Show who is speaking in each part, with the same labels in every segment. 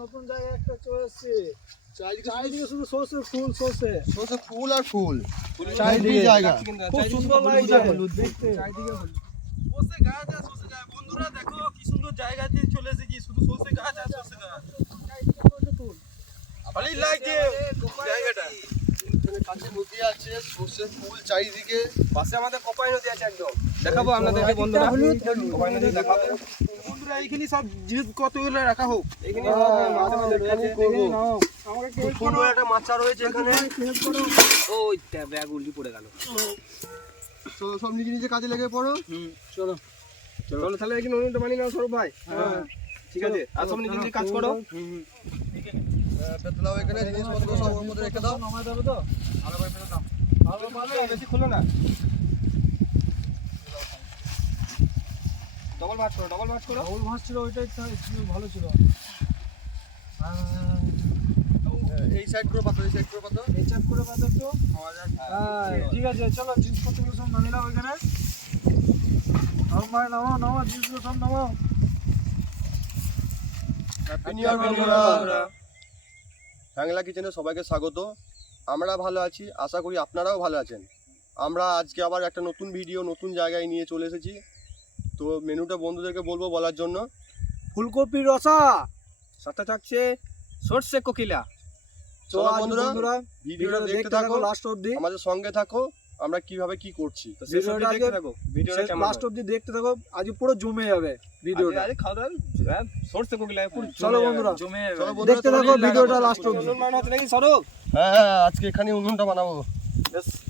Speaker 1: নতুন জায়গায় একটা চলে এসেছি।
Speaker 2: চারিদিকে
Speaker 1: চারিদিকে শুধু সর্ষে ফুল সর্ষে।
Speaker 2: সর্ষে ফুল আর ফুল।
Speaker 1: চারিদিকে।
Speaker 2: চারিদিকে জায়গা।
Speaker 1: খুব সুন্দর লাগছে। দেখতে।
Speaker 3: সর্ষে গাছ আর সর্ষে গাছ। বন্ধুরা দেখো কি সুন্দর জায়গাতে চলে এসেছি। শুধু সর্ষে গাছ আর সর্ষে গাছ। ভালোই লাগছে জায়গাটা।
Speaker 2: এখানে কাছে নদী আছে সর্ষে ফুল চারিদিকে।
Speaker 3: পাশে আমাদের কপাই নদী আছে একদম। দেখাবো আপনাদেরকে বন্ধুরা। কপাই নদী দেখাবো। বন্ধুরা এইখানে সব জিনিস কতগুলো রাখা হোক।
Speaker 1: আমাকে
Speaker 3: খুব সুন্দর একটা মাছা রয়েছে এখানে। ওই ব্যাগ উল্টি পড়ে গেল।
Speaker 2: তো সব নিজে নিজে কাজে লেগে পড়ো।
Speaker 1: চলো।
Speaker 3: চলো। তাহলে এখানে অনুটা বানিয়ে নাও সৌরভ ভাই।
Speaker 1: হ্যাঁ।
Speaker 3: ঠিক আছে। আর সব নিজে নিজে কাজ করো।
Speaker 2: পেতলাও এখানে জিনিসপত্র সব ওর মধ্যে রেখে দাও।
Speaker 1: নামাই দেবে তো
Speaker 3: ভালো করে ফেলে দাও ভালো ভালো বেশি খুলো না। ডবল ভাঁজ করো ডবল ভাঁজ করো।
Speaker 1: রাহুল ভাস ছিল ওইটাই ভালো ছিল।
Speaker 2: এই সাইড করে পাতো এই সাইড করে পাতো।
Speaker 1: এই চাপ করে পাতো একটু। হ্যাঁ, ঠিক আছে চলো জিনিসপত্রগুলো সব নামিয়ে নাও নাও ভাই নামো নামো জিনিসগুলো সব নামো
Speaker 2: হ্যাপি নিউ ইয়ার বাংলা কিচেনে সবাইকে স্বাগত। আমরা ভালো আছি আশা করি আপনারাও ভালো আছেন। আমরা আজকে আবার একটা নতুন ভিডিও নতুন জায়গায় নিয়ে চলে এসেছি। তো মেনুটা বন্ধুদেরকে বলব বলার জন্য।
Speaker 1: ফুলকপি রসা
Speaker 3: সাথে থাকছে সর্ষে কোকিলা।
Speaker 1: তো
Speaker 2: বন্ধুরা, ভিডিওটা দেখতে থাকো
Speaker 1: লাস্ট অবধি।
Speaker 2: আমাদের সঙ্গে থাকো আমরা কীভাবে কি করছি।
Speaker 3: তো
Speaker 1: ভিডিওটা
Speaker 3: দেখতে থাকো ভিডিওটা কেমন
Speaker 1: লাস্ট অবধি দেখতে থাকো আজ পুরো জমে যাবে ভিডিওটা।
Speaker 3: আজ খাওয়া দাওয়া সর্ষে কোকিলা পুরো
Speaker 1: চলো বন্ধুরা।
Speaker 3: জমে যাবে।
Speaker 1: দেখতে থাকো ভিডিওটা লাস্ট অবধি।
Speaker 3: চলুন বানাতে নাকি? সরব
Speaker 2: হ্যাঁ আজকে এখানে উনুনটা বানাবো।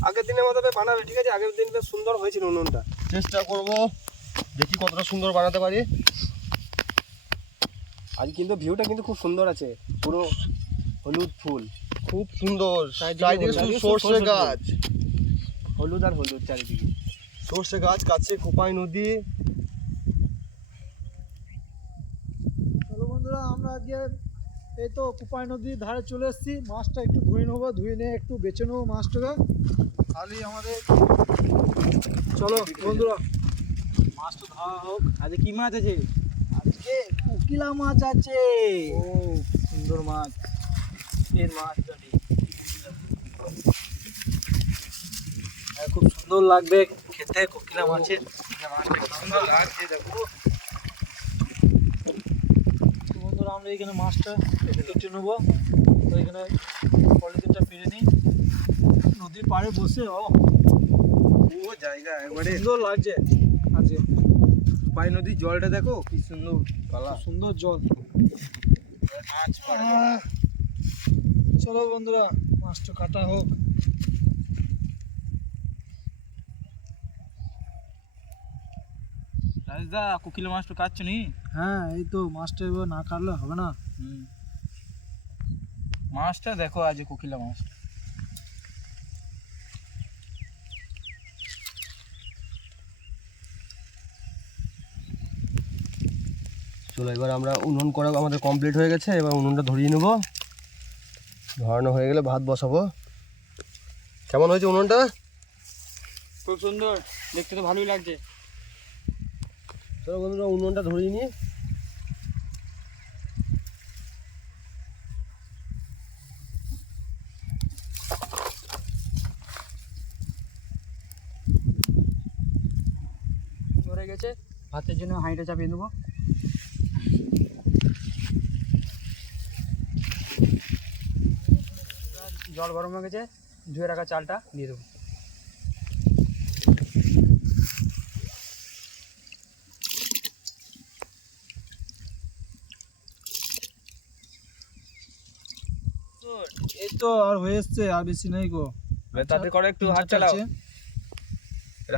Speaker 3: আগের দিনের মতো বানাবে ঠিক আছে? আগের দিন বেশ সুন্দর হয়েছিল উনুনটা।
Speaker 2: চেষ্টা করব। দেখি কতটা সুন্দর বানাতে পারি।
Speaker 3: আজ কিন্তু ভিউটা কিন্তু খুব সুন্দর আছে পুরো হলুদ ফুল।
Speaker 2: খুব সুন্দর।
Speaker 3: চারিদিকে
Speaker 2: শুধু সর্ষে
Speaker 3: সর্ষে
Speaker 2: গাছ।
Speaker 3: হলুদ আর হলুদ চারিদিকে।
Speaker 2: সর্ষে গাছ কাছে কোপাই নদী।
Speaker 1: চলো বন্ধুরা আমরা আজকে এই তো কুপাই নদীর ধারে চলে এসেছি। মাছটা একটু ধুয়ে নেব ধুয়ে নিয়ে একটু বেছে নেব মাছটাকে। খালি আমাদের চলো বন্ধুরা মাছটা ধোয়া হোক।
Speaker 3: আজ কি মাছ আছে?
Speaker 1: আজকে কুকিলা মাছ আছে। ও সুন্দর মাছ। এর মাছ জানি। হ্যাঁ, খুব সুন্দর লাগবে খেতে কোকিলা মাছের।
Speaker 3: সুন্দর লাগছে দেখো।
Speaker 1: তো বন্ধুরা আমরা এখানে মাছটা কেটে নেব। তো এখানে পলিথিনটা পেরে নিই। নদীর পাড়ে বসে ও
Speaker 3: জায়গা একবারে।
Speaker 1: সুন্দর লাগছে।
Speaker 3: পাই নদীর জলটা দেখো কি সুন্দর
Speaker 1: সুন্দর জল। চলো বন্ধুরা মাছটা কাটা হোক।
Speaker 3: রাজদা কোকিলা মাছটা কাটছো নি?
Speaker 1: হ্যাঁ এই তো মাছটা এবার না কাটলে হবে না।
Speaker 3: মাছটা দেখো আজ কোকিলা মাছ
Speaker 2: চলো এবার আমরা উনুন করা আমাদের কমপ্লিট হয়ে গেছে এবার উনুনটা ধরিয়ে নেব। ধরানো হয়ে গেলে ভাত বসাবো। কেমন হয়েছে উনুনটা?
Speaker 3: খুব সুন্দর দেখতে তো ভালোই লাগছে।
Speaker 2: চলো বন্ধুরা উনুনটা ধরিয়ে নিই।
Speaker 1: ধরে গেছে ভাতের জন্য হাঁড়িটা চাপিয়ে দেবো জল গরম হয়ে গেছে ধুয়ে রাখা চালটা দিয়ে দেবো। এই তো আর হয়ে এসছে আর বেশি নেই গো।
Speaker 3: তাড়াতাড়ি করো একটু হাত চালাও।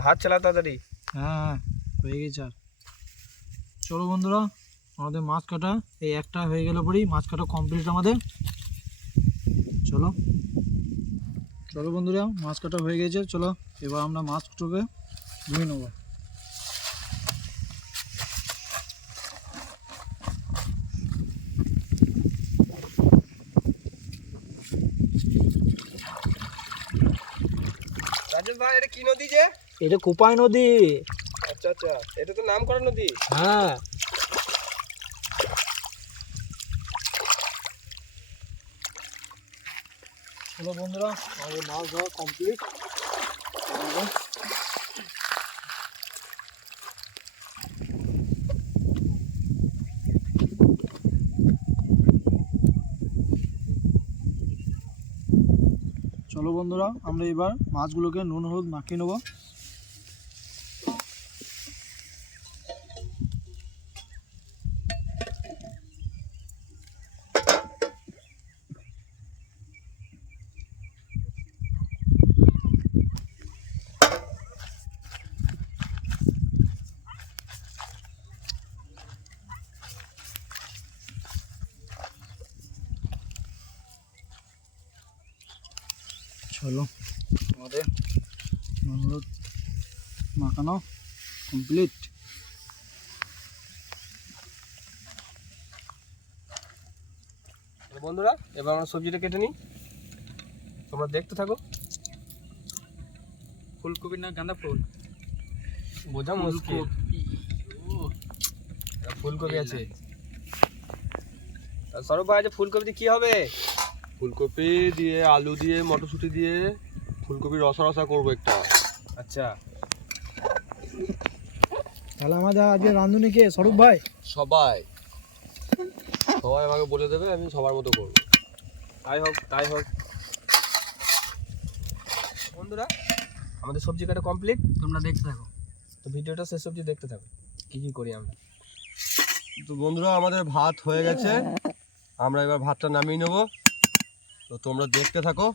Speaker 3: হাত চালাও তাড়াতাড়ি।
Speaker 1: হ্যাঁ হ্যাঁ হয়ে গেছে আর। চলো বন্ধুরা আমাদের মাছ কাটা এই একটা হয়ে গেলে পরেই মাছ কাটা কমপ্লিট আমাদের। চলো। চলো বন্ধুরা মাছ কাটা হয়ে গেছে চলো এবার আমরা মাছটাকে ধুয়ে নেব।
Speaker 3: রাজেশ ভাই এটা কি নদী যে?
Speaker 1: এটা কোপাই নদী।
Speaker 3: আচ্ছা আচ্ছা এটা তো নাম করা নদী।
Speaker 1: হ্যাঁ। চলো বন্ধুরা, আমাদের মাছ ধরা কমপ্লিট চলো বন্ধুরা, আমরা এবার মাছগুলোকে নুন, হলুদ মাখিয়ে নেব। চলো আমাদের হলুদ মাখানো কমপ্লিট
Speaker 3: বন্ধুরা এবার আমরা সবজিটা কেটে নিই। তোমরা দেখতে থাকো।
Speaker 1: ফুলকপি না গাঁদা ফুল?
Speaker 3: বোঝা মুশকিল। এটা ফুলকপি আছে। সৌরভ ভাই আছে ফুলকপি দিয়ে কি হবে?
Speaker 2: ফুলকপি দিয়ে আলু দিয়ে মটরশুঁটি দিয়ে ফুলকপির রসা রসা করব একটা।
Speaker 3: আচ্ছা।
Speaker 1: তাহলে আমাদের আজকে রাঁধুনি কে? স্বরূপ ভাই?
Speaker 2: সবাই। সবাই আমাকে বলে দেবে আমি সবার মতো করব।
Speaker 3: তাই হোক তাই হোক। বন্ধুরা আমাদের সবজি কাটা কমপ্লিট
Speaker 1: তোমরা দেখতে থাকো।
Speaker 3: তো ভিডিওটা শেষ অবধি দেখতে থাকো কি কি করি আমরা।
Speaker 2: তো বন্ধুরা আমাদের ভাত হয়ে গেছে। আমরা এবার ভাতটা নামিয়ে নেব। তো তোমরা দেখতে থাকো।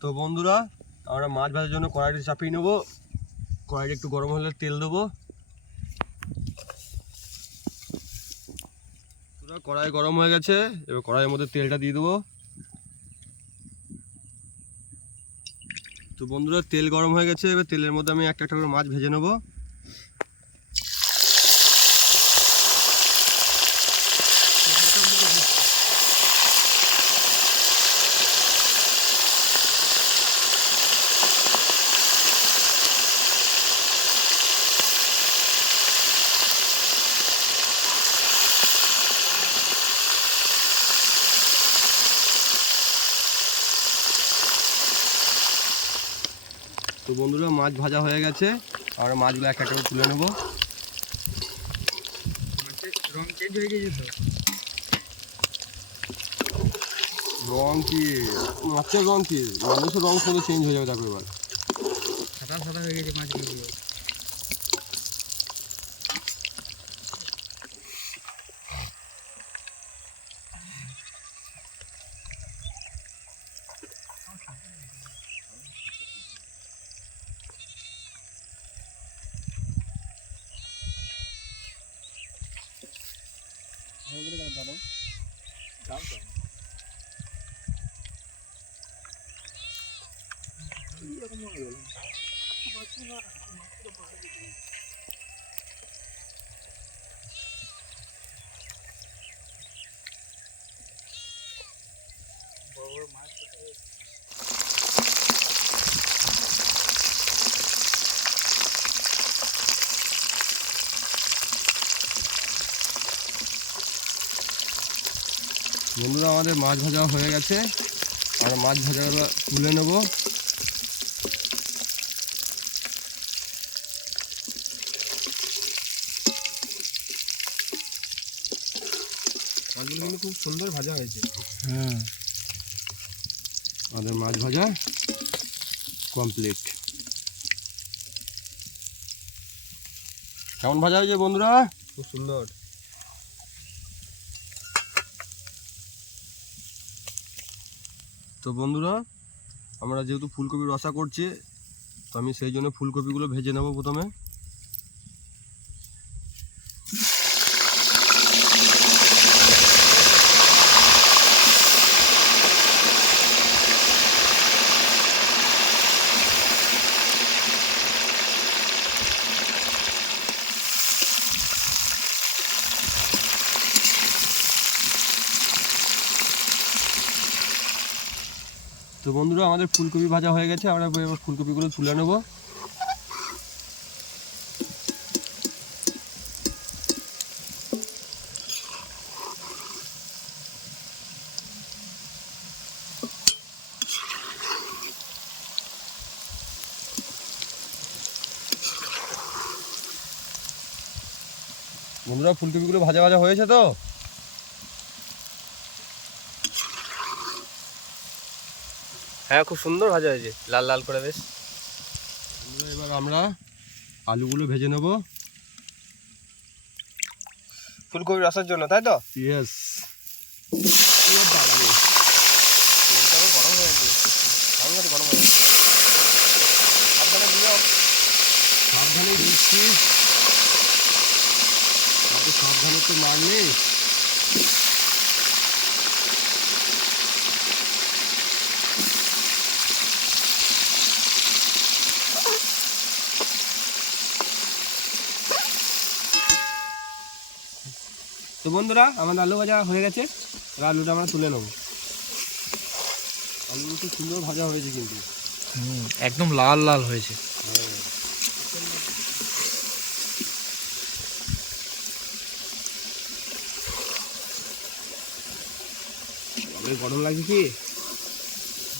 Speaker 2: তো বন্ধুরা, আমরা মাছ ভাজার জন্য কড়াইটা চাপিয়ে নেব। কড়াইটা একটু গরম হলে তেল দেবো। কড়াই গরম হয়ে গেছে। এবার কড়াইয়ের মধ্যে তেলটা দিয়ে দেবো। তো বন্ধুরা, তেল গরম হয়ে গেছে। এবার তেলের মধ্যে আমি একটা একটা করে মাছ ভেজে নেব তো বন্ধুরা মাছ ভাজা হয়ে গেছে। আর মাছগুলো এক একটা তুলে নেব।
Speaker 1: রং চেঞ্জ হয়ে গেছে তো?
Speaker 2: রং কি? মাছের রং কি? মানুষের রং শুধু চেঞ্জ হয়ে যাবে দেখো এবার।
Speaker 1: সাদা সাদা হয়ে গেছে মাছগুলো।
Speaker 2: বন্ধুরা, আমাদের মাছ ভাজা হয়ে গেছে। আমরা মাছ ভাজাগুলো তুলে নেব।
Speaker 3: মাছগুলো কিন্তু খুব সুন্দর ভাজা হয়েছে।
Speaker 1: হ্যাঁ।
Speaker 2: আমাদের মাছ ভাজা কমপ্লিট কেমন ভাজা হয়েছে বন্ধুরা?
Speaker 3: খুব সুন্দর।
Speaker 2: তো বন্ধুরা আমরা যেহেতু ফুলকপি রসা করছি তো আমি সেই জন্য ফুলকপিগুলো ভেজে নেব প্রথমে। আমাদের ফুলকপি ভাজা হয়ে গেছে, আমরা এবার ফুলকপিগুলো তুলে নেব। বন্ধুরা, ফুলকপিগুলো ভাজা ভাজা হয়েছে তো?
Speaker 3: হ্যাঁ খুব সুন্দর ভাজা হয়েছে। লাল লাল করে বেশ।
Speaker 2: এবার আমরা আলুগুলো ভেজে নেব।
Speaker 3: ফুলকপি রসের জন্য তাই তো?
Speaker 2: ইয়েস
Speaker 3: গরম হয়ে গেছে। গরম হয়ে গেছে। সাবধানে দিও।
Speaker 2: সাবধানে দিচ্ছি। সাবধানে তো মার নেই।
Speaker 3: তো বন্ধুরা আমাদের আলু ভাজা হয়ে গেছে। এবার আলুটা আমরা তুলে নেব।
Speaker 2: আলুগুলো খুব সুন্দর ভাজা হয়েছে কিন্তু।
Speaker 1: একদম লাল লাল হয়েছে।
Speaker 3: গরম লাগছে কি?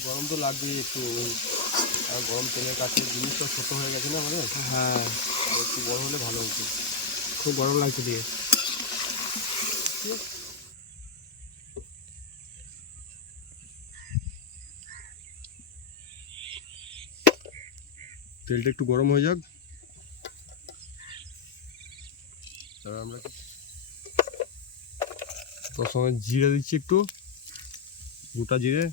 Speaker 2: গরম তো লাগবে একটু। আর গরম তেলের কাছে জিনিসটা ছোট হয়ে গেছে না আমাদের?
Speaker 3: হ্যাঁ।
Speaker 2: একটু বড় হলে ভালো হতো।
Speaker 3: খুব গরম লাগছে দিয়ে।
Speaker 2: তেলটা একটু গরম হয়ে যাক। আমরা তোর সময় জিরে দিচ্ছি একটু গোটা জিরে।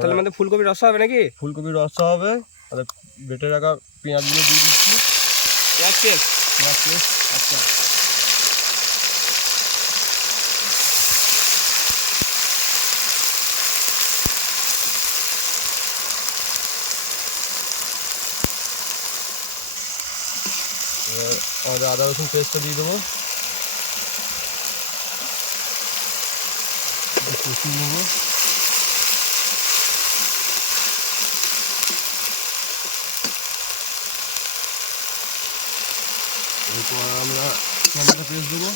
Speaker 3: তাহলে আমাদের ফুলকপি রসা হবে নাকি?
Speaker 2: ফুলকপির রসা হবে আর বেটে রাখা পেঁয়াজগুলো দিয়ে দিচ্ছি।
Speaker 3: পেঁয়াজ পেস্ট
Speaker 2: পেঁয়াজ পেস্ট আচ্ছা। এবার আমাদের আদা রসুন পেস্টটা দিয়ে দেবো। একটু কষিয়ে নেব। এরপর আমরা টমেটো পেস্ট দেবো।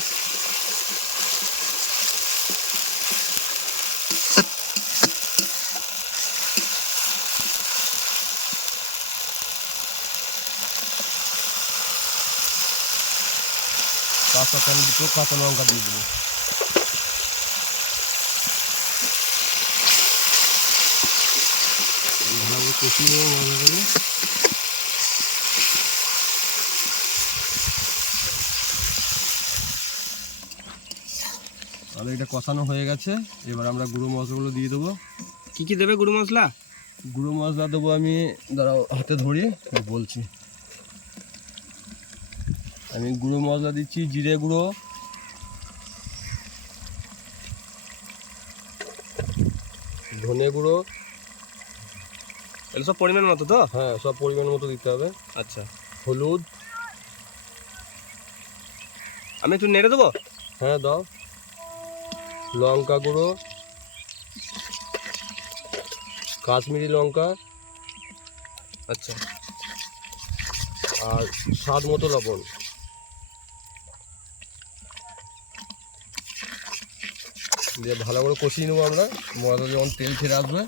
Speaker 2: সাথে আমি দুটো কাঁচা লঙ্কা দিয়ে দেবো। ভালো করে কষিয়ে নেব মশলাটাকে তাহলে এটা কষানো হয়ে গেছে। এবার আমরা গুঁড়ো মশলাগুলো দিয়ে দেবো।
Speaker 3: কি কি দেবে গুঁড়ো মশলা?
Speaker 2: গুঁড়ো মশলা দেবো আমি দাঁড়াও হাতে ধরি বলছি। আমি গুঁড়ো মশলা দিচ্ছি জিরে গুঁড়ো। ধনে গুঁড়ো।
Speaker 3: এগুলো সব পরিমাণ মতো তো?
Speaker 2: হ্যাঁ সব পরিমাণ মতো দিতে হবে।
Speaker 3: আচ্ছা।
Speaker 2: হলুদ।
Speaker 3: আমি একটু নেড়ে দেবো?
Speaker 2: হ্যাঁ দাও। লঙ্কা গুঁড়ো, কাশ্মীরি লঙ্কা
Speaker 3: আচ্ছা
Speaker 2: আর স্বাদ মতো লবণ। দিয়ে ভালো করে কষিয়ে নেব আমরা। মশলা যখন তেল ছেড়ে আসবে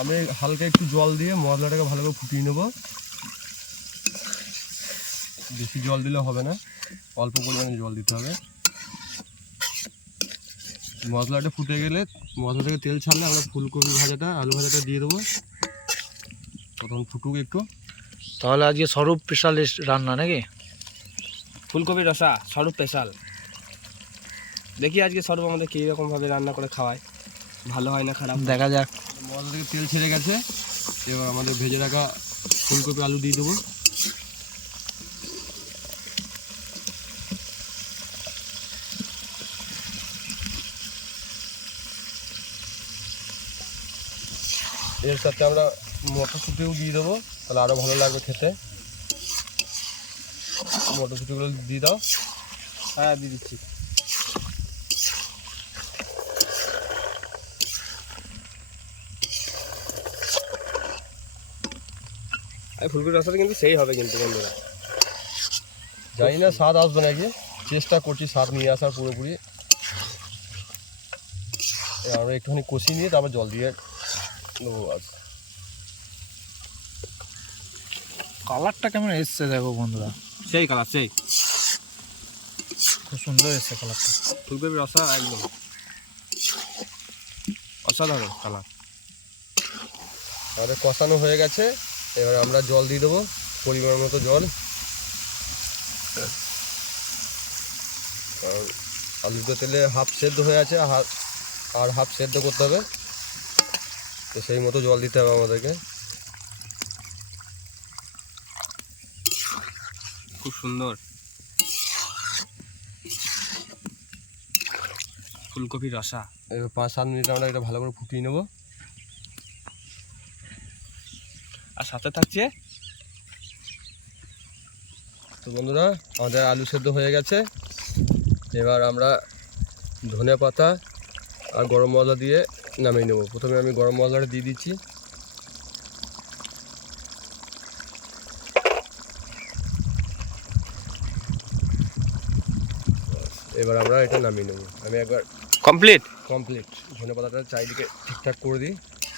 Speaker 2: আমি হালকা একটু জল দিয়ে মশলাটাকে ভালো করে ফুটিয়ে নেব। বেশি জল দিলে হবে না অল্প পরিমাণে জল দিতে হবে। মশলাটা ফুটে গেলে মশলা থেকে তেল ছাড়লে আমরা ফুলকপি ভাজাটা আলু ভাজাটা দিয়ে দেবো। তখন ফুটুক একটু।
Speaker 1: তাহলে আজকে স্বরূপ স্পেশালিস্ট রান্না নাকি?
Speaker 3: ফুলকপি রসা স্বরূপ স্পেশাল দেখি আজকে স্বরূপ আমাদের কীরকমভাবে রান্না করে খাওয়ায়। ভালো হয় না খারাপ
Speaker 1: দেখা যাক।
Speaker 2: মশলা থেকে তেল ছেড়ে গেছে। এবার আমাদের ভেজে রাখা ফুলকপি, আলু দিয়ে দেবো। এর সাথে আমরা মটরশুঁটিও দিয়ে দেবো, তাহলে আরও ভালো লাগবে খেতে। মটরশুঁটিগুলো দিয়ে দাও।
Speaker 3: হ্যাঁ দিয়ে দিচ্ছি। ফুলকপির রসাটা কিন্তু সেই হবে কিন্তু বন্ধুরা।
Speaker 2: জানি না স্বাদ আসবে নাকি চেষ্টা করছি স্বাদ নিয়ে আসার পুরোপুরি। আমরা একটুখানি কষিয়ে নিয়ে তারপর জল দিয়ে দেবো আজ।
Speaker 1: কালারটা কেমন এসছে দেখো বন্ধুরা?
Speaker 3: সেই কালার সেই।
Speaker 1: খুব সুন্দর এসছে কালারটা।
Speaker 3: ফুলকপির রসা একদম। অসাধারণ কালার।
Speaker 2: আমাদের কষানো হয়ে গেছে। এবার আমরা জল দিয়ে দেবো পরিমাণ মতো জল। কারণ আলুটা তেলে হাফ সেদ্ধ হয়ে আছে আর হাফ সেদ্ধ করতে হবে। তো সেই মতো জল দিতে হবে আমাদেরকে।
Speaker 3: খুব সুন্দর। ফুলকপির রসা।
Speaker 2: এবার পাঁচ সাত মিনিট আমরা এটা ভালো করে ফুটিয়ে নেব
Speaker 3: আর সাথে থাকছে।
Speaker 2: তো বন্ধুরা আমাদের আলু সেদ্ধ হয়ে গেছে। এবার আমরা ধনে পাতা আর গরম মশলা দিয়ে নামিয়ে নেব। প্রথমে আমি গরম মশলাটা দিয়ে দিচ্ছি। এবার আমরা এটা নামিয়ে নেব। আমি একবার
Speaker 3: কমপ্লিট
Speaker 2: কমপ্লিট ধনে পাতাটা চারিদিকে ঠিকঠাক করে দিই।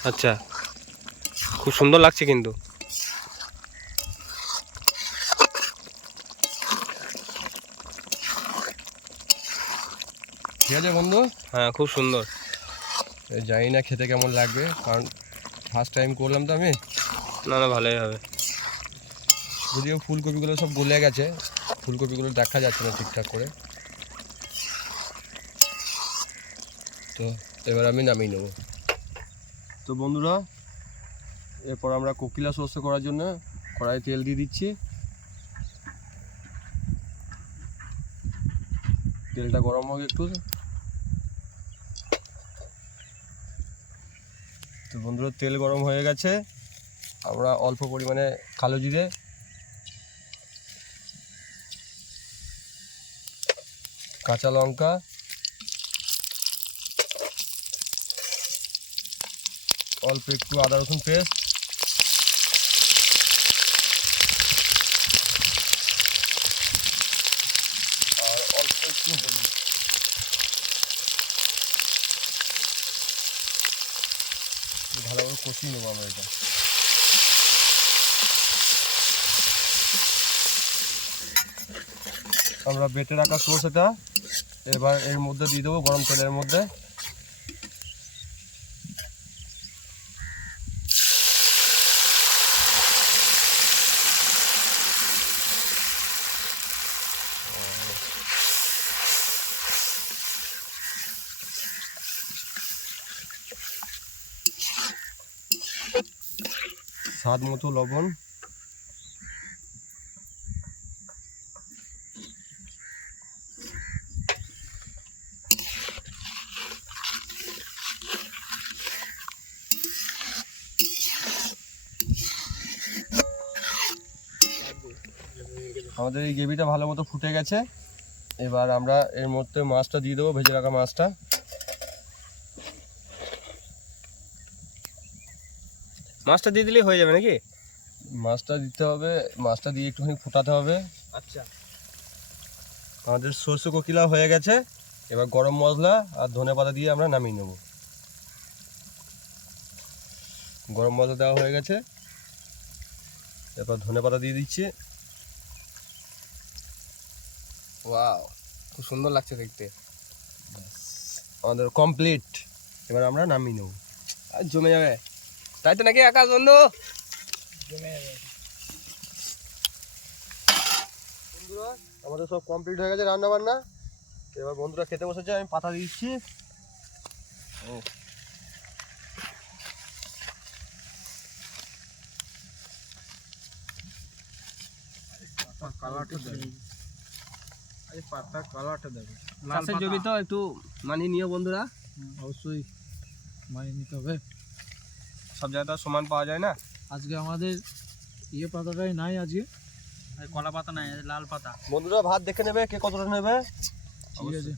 Speaker 3: আচ্ছা। খুব সুন্দর লাগছে কিন্তু।
Speaker 2: ঠিক আছে বন্ধু?
Speaker 3: হ্যাঁ খুব সুন্দর।
Speaker 2: জানি না খেতে কেমন লাগবে কারণ ফার্স্ট টাইম করলাম তো আমি।
Speaker 3: না না ভালোই হবে।
Speaker 2: যদিও ফুলকপিগুলো সব গলে গেছে ফুলকপিগুলো দেখা যাচ্ছে না ঠিকঠাক করে। তো এবার আমি নামিয়ে নেব। তো বন্ধুরা এরপর আমরা কোকিলা সর্ষে করার জন্য কড়াই তেল দিয়ে দিচ্ছি। তেলটা গরম হোক একটু। তো বন্ধুরা, তেল গরম হয়ে গেছে। আমরা অল্প পরিমাণে কালো জিরে। কাঁচা লঙ্কা। অল্প একটু আদা রসুন পেস্ট আর অল্প একটু হলুদ ভালোভাবে কষিয়ে নেব আমরা এটা আমরা বেটে রাখা সর্ষেটা। এবার এর মধ্যে দিয়ে দেবো গরম তেলের মধ্যে। স্বাদ মতো লবণ। আমাদের এই গ্রেভিটা ভালো মতো ফুটে গেছে। এবার আমরা এর মধ্যে মাছটা দিয়ে দেবো ভেজে রাখা মাছটা।
Speaker 3: মাছটা দিয়ে দিলেই হয়ে যাবে নাকি?
Speaker 2: মাছটা দিতে হবে মাছটা দিয়ে একটুখানি ফোটাতে হবে।
Speaker 3: আচ্ছা।
Speaker 2: আমাদের সরষে কোকিলা হয়ে গেছে। এবার গরম মশলা আর ধনে পাতা দিয়ে আমরা নামিয়ে নেব। গরম মশলা দেওয়া হয়ে গেছে। এরপর ধনে পাতা দিয়ে দিচ্ছি।
Speaker 3: ওয়াও খুব সুন্দর লাগছে দেখতে।
Speaker 2: আমাদের কমপ্লিট এবার আমরা নামিয়ে নেব।
Speaker 3: আর জমে যাবে। তাই তো নাকি আকাশ বন্ধু?
Speaker 2: বন্ধুরা আমাদের সব কমপ্লিট হয়ে গেছে রান্না বান্না এবার বন্ধুরা খেতে বসেছে আমি পাতা দিচ্ছি।
Speaker 1: কালারটা দেখো এই পাতার কালারটা দেখো।
Speaker 3: চাষের জমি তো একটু মানিয়ে নিও বন্ধুরা।
Speaker 1: হুম, অবশ্যই। মানিয়ে নিতে হবে।
Speaker 3: সব জায়গায় তো আর সমান পাওয়া যায় না।
Speaker 1: আজকে আমাদের ইয়ে পাতাটাই নাই আজকে। কলা পাতা নাই লাল পাতা।
Speaker 2: বন্ধুরা ভাত দেখে নেবে কে কতটা নেবে?
Speaker 1: ঠিক আছে।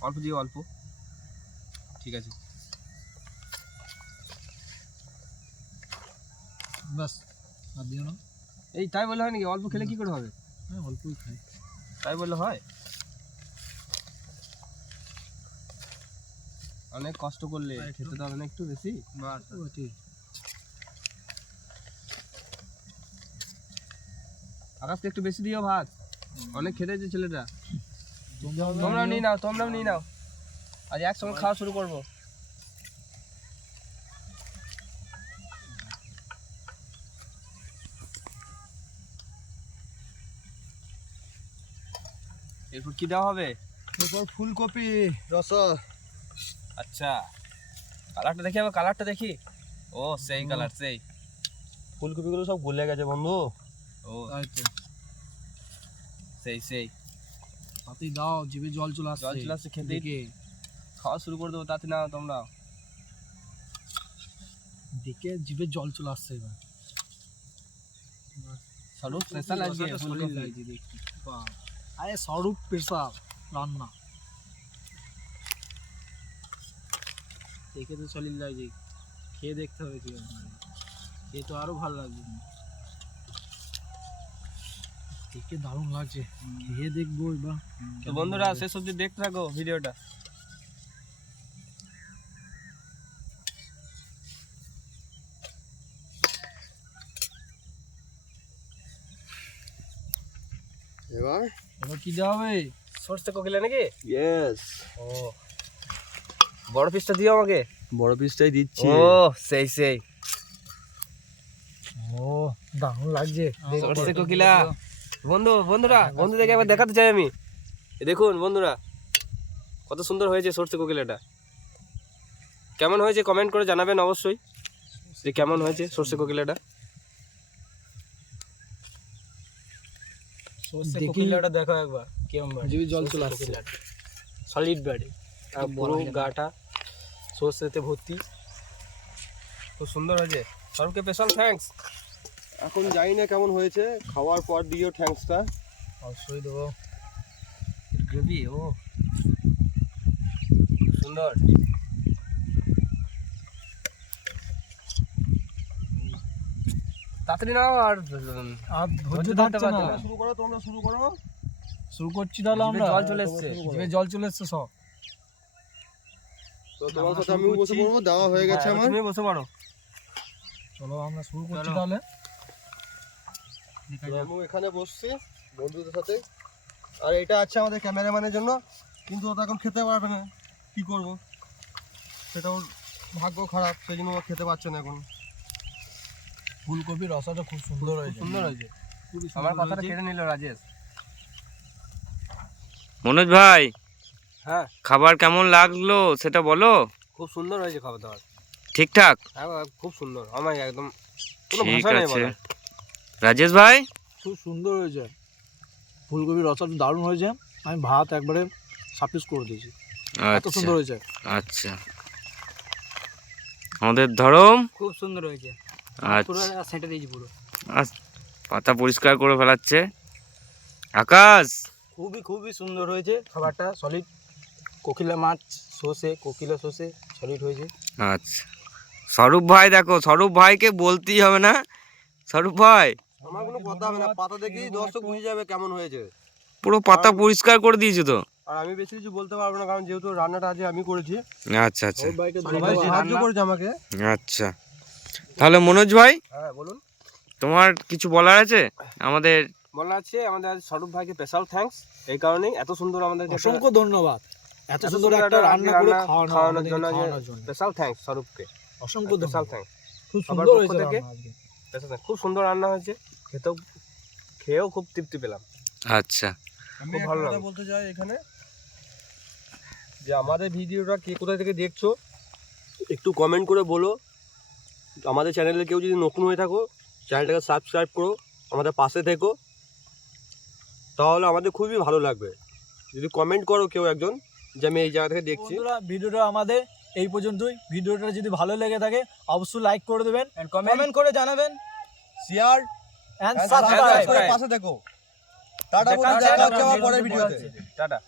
Speaker 3: অল্প দিয়ে অল্প। ঠিক আছে।
Speaker 1: ব্যাস আর দিও না।
Speaker 3: এই তাই বলে হয় নাকি অল্প খেলে কি করে হবে?
Speaker 1: হ্যাঁ অল্পই খাই।
Speaker 3: তাই বললে হয়? অনেক কষ্ট করলে খেতে তো হবে না একটু বেশি? আকাশকে একটু বেশি দিও ভাত। অনেক খেতেছে ছেলেটা। তোমরাও নিয়ে নাও তোমরাও নিয়ে নাও। আজ একসঙ্গে খাওয়া শুরু করব। এরপর কি দেওয়া হবে?
Speaker 2: এরপর ফুলকপি রস।
Speaker 3: আচ্ছা। কালারটা দেখি আবার কালারটা দেখি। ও সেই কালার সেই।
Speaker 2: ফুলকপিগুলো সব গলে গেছে বন্ধু।
Speaker 3: ও। সেই সেই।
Speaker 1: তাতেই দাও জিভে জল চলে আসছে।
Speaker 3: জল চলে আসছে
Speaker 1: দেখে।
Speaker 3: খাওয়া শুরু করে দেবো তাতে না তোমরা।
Speaker 1: দেখে জিভে জল চলে আসছে এবার।
Speaker 3: স্পেশাল আজকে ফুলকপি।
Speaker 1: দেখতে। বাহ। আরে স্বরূপ পেশাব রান্না। দেখে তো সলিড লাগছে খেয়ে দেখতে হবে কি খেয়ে তো আরও ভালো লাগবে। দেখে দারুণ লাগছে। খেয়ে দেখব এবার।
Speaker 3: তো বন্ধুরা শেষ অব্দি দেখতে থাকো ভিডিওটা।
Speaker 2: এবার?
Speaker 1: এবার কি দেওয়া হবে?
Speaker 3: সরষে কোকিলা নাকি?
Speaker 2: ইয়েস
Speaker 3: ও। বড় পিসটা দিও আমাকে।
Speaker 2: বড় পিসটাই দিচ্ছি।
Speaker 3: ও সেই সেই।
Speaker 1: ও দারুণ লাগছে।
Speaker 3: সরষে কোকিলা। বন্ধু বন্ধুরা বন্ধুদেরকে একবার দেখাতে চাই আমি। দেখুন বন্ধুরা কত সুন্দর হয়েছে সরষে কোকিলাটা। কেমন হয়েছে কমেন্ট করে জানাবেন অবশ্যই যে কেমন হয়েছে সরষে কোকিলাটা।
Speaker 1: সরষে। কোকিলাটা
Speaker 3: দেখো একবার কেমন
Speaker 1: জিভে জল চলে আসছে।
Speaker 3: সলিড ব্যাডে আর
Speaker 1: বড়
Speaker 3: পুরো। গাটা সর্ষেতে ভর্তি। খুব সুন্দর হয়েছে। সরকে স্পেশাল থ্যাঙ্কস
Speaker 2: এখন জানি না কেমন হয়েছে। খাওয়ার পর দিও থ্যাঙ্কসটা
Speaker 1: অবশ্যই দেবো।
Speaker 3: গ্রেভি ও। সুন্দর। তাড়াতাড়ি নাও আর
Speaker 1: আর ধৈর্য
Speaker 3: ধরতে
Speaker 1: না।
Speaker 2: শুরু করো তোমরা শুরু করো।
Speaker 1: শুরু করছি তাহলে আমরা।
Speaker 3: জল চলে এসছে
Speaker 1: জিভে জল চলে এসছে সব।
Speaker 2: তো তোমার সাথে আমি বসে পড়ব দেওয়া হয়ে গেছে
Speaker 3: হ্যাঁ,
Speaker 2: আমার।
Speaker 3: তুমি বসে পারো
Speaker 1: চলো আমরা শুরু করছি তাহলে।
Speaker 2: আমি এখানে বসছি বন্ধুদের সাথে। আর এটা আছে আমাদের ক্যামেরাম্যানের জন্য কিন্তু ও তো এখন খেতে পারবে না। কি করব? সেটা ওর ভাগ্য খারাপ সেই জন্য ও খেতে পারছে না এখন।
Speaker 1: ফুলকপির রসাটা খুব সুন্দর হয়েছে।
Speaker 3: সুন্দর হয়েছে। আমার কথাটা। কেড়ে নিল রাজেশ।
Speaker 4: মনোজ ভাই
Speaker 3: হ্যাঁ।
Speaker 4: খাবার কেমন লাগল সেটা বলো।
Speaker 3: খুব সুন্দর হয়েছে খাবার দাবার।
Speaker 4: ঠিকঠাক?
Speaker 3: হ্যাঁ খুব সুন্দর। আমার একদম কোনো
Speaker 4: ঠিক
Speaker 3: ভাষা নেই
Speaker 4: আছে।
Speaker 3: বলার।
Speaker 4: রাজেশ ভাই?
Speaker 1: খুব সুন্দর হয়েছে। ফুলকপির রসাটা দারুণ হয়েছে। আমি ভাত একবারে সাপিস করে দিয়েছি। এত
Speaker 4: আচ্ছা।
Speaker 1: সুন্দর হয়েছে।
Speaker 4: আচ্ছা। আমাদের ধরম?
Speaker 1: খুব সুন্দর হয়েছে।
Speaker 4: আচ্ছা। পাতা পরিষ্কার করে ফেলাচ্ছে। আকাশ!
Speaker 1: খুবই খুবই সুন্দর হয়েছে খাবারটা সলিড কোকিলা মাছ সর্ষে কোকিলা সর্ষে সলিড হয়েছে।
Speaker 4: আচ্ছা। স্বরূপ ভাই দেখো স্বরূপ ভাইকে বলতেই হবে না। স্বরূপ ভাই!
Speaker 2: আমার কোনো কথা হবে না পাতা দেখেই দর্শক বুঝে যাবে কেমন হয়েছে।
Speaker 4: পুরো পাতা পরিষ্কার করে দিয়েছ তো।
Speaker 2: আর আমি বেশি কিছু বলতে পারব না কারণ যেহেতু রান্নাটা আজ আমি করেছি।
Speaker 4: আচ্ছা আচ্ছা।
Speaker 2: সাহায্য করেছে আমাকে।
Speaker 4: আচ্ছা। তাহলে মনোজ ভাই
Speaker 3: হ্যাঁ বলুন।
Speaker 4: তোমার কিছু বলার আছে? আমাদের
Speaker 3: বলা আছে আমাদের আজ স্বরূপ ভাইকে স্পেশাল থ্যাঙ্কস এই কারণেই এত সুন্দর আমাদের
Speaker 1: অসংখ্য ধন্যবাদ। এত সুন্দর একটা রান্না করে
Speaker 3: খাওয়ানোর জন্য স্পেশাল থ্যাঙ্কস স্বরূপকে।
Speaker 1: অসংখ্য
Speaker 3: স্পেশাল
Speaker 1: ধন্যবাদ।
Speaker 3: থ্যাঙ্কস
Speaker 1: খুব সুন্দর হয়েছে
Speaker 3: খুব সুন্দর রান্না হয়েছে খেতেও খেয়েও খুব তৃপ্তি পেলাম।
Speaker 4: আচ্ছা।
Speaker 3: খুব ভালো লাগল।
Speaker 2: বলতে চাই এখানে। যে আমাদের ভিডিওটা কে কোথা থেকে দেখছ একটু কমেন্ট করে বলো। আমাদের চ্যানেলে কেউ যদি নতুন হয়ে থাকো চ্যানেলটাকে সাবস্ক্রাইব করো আমাদের পাশে থেকো তাহলে আমাদের খুবই ভালো লাগবে। যদি কমেন্ট করো কেউ একজন যে আমি এই জায়গা থেকে দেখছি।
Speaker 1: বন্ধুরা ভিডিওটা আমাদের এই পর্যন্তই। ভিডিওটা যদি ভালো লেগে থাকে অবশ্যই লাইক করে দেবেন কমেন্ট করে জানাবেন।
Speaker 2: শেয়ার
Speaker 1: এন্ড সাবস্ক্রাইব
Speaker 3: করে
Speaker 2: পাশে থেকো। টাটা
Speaker 3: দেখা
Speaker 2: বন্ধু,
Speaker 3: হচ্ছে
Speaker 2: দেখা হচ্ছে
Speaker 3: আবার
Speaker 2: পরের। ভিডিওতে।
Speaker 3: টাটা।